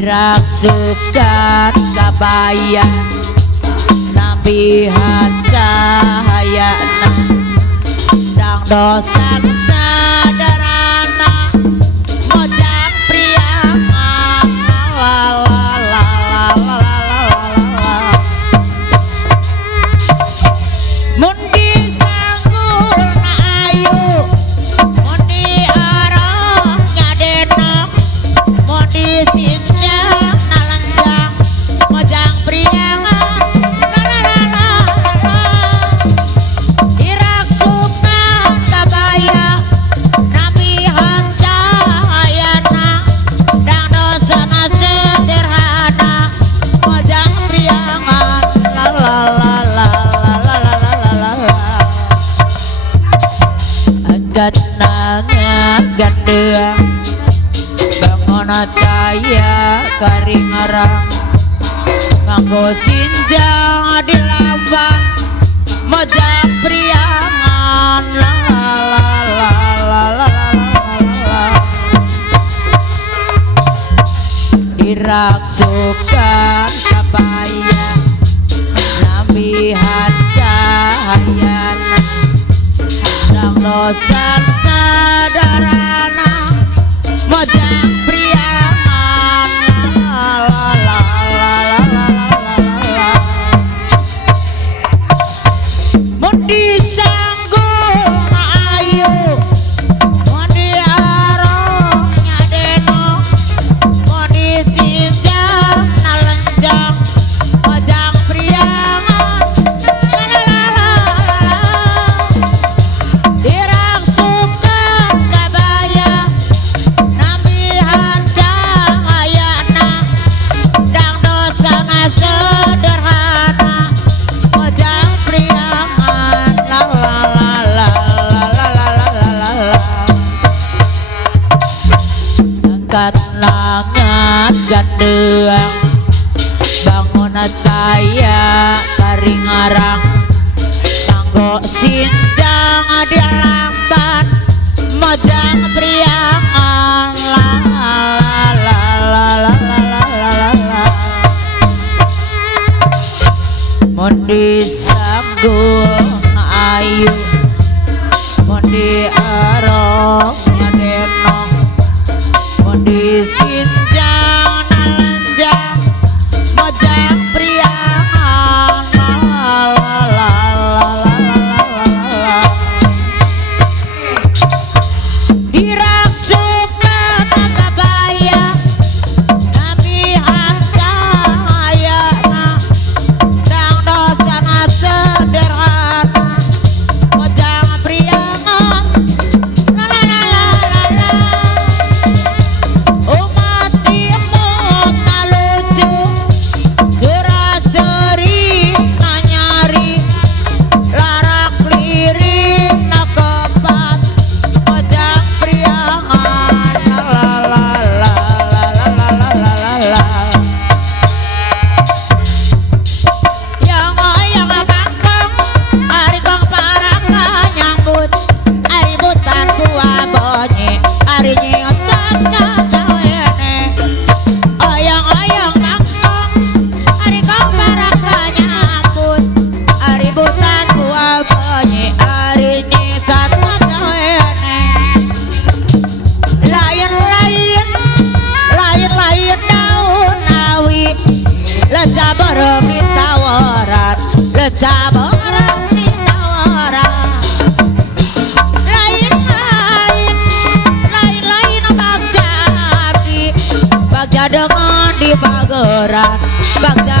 Diraksukan kabaya nambihan cahayana dang dosan sadarana mojang priangan mun disanggul na ayu mun diarong nyadenok mun disinjang nalenjang mojang priangan diraksukan kabaya nambihan cahayana dang dosana sederhana mojang priangan angkat nangan gandeang bangun caya karing arang nganggo sinjang di lambang mojang priangan diraksukan kabaya nambihan cahayana dang dosan sadarana mojang priangan mun disanggul na ayu mun diarong nyadenok mun disinjang nalenjang mojang priangan diraksukan kabaya nambihan cahayana dang dosana sederhana mojang priangan angkat langat gandeang bangun taya karing arang nganggo sinjang di lamban mojang priangan mun disanggul na ayu mun diarong nyadenok mun disinjang nalenjang mojang priangan diraksukan kabaya nambihan cahayana dang dosana sederhana mojang priangan umat imut nalucu suraseri nanyari larak lirik nakepat mojang priangan yang bangkong ari kong paraka nyambut ari butan buah bonye ari nyiosat kacawene oyong-oyong bangkong ari kong paraka nyambut ari butan buah bonye ari nyiosat kacawene lain-lain daun awi leca bareng ditawaran leca bareng ditawaran lain-lain bagja dengan di pageran bagja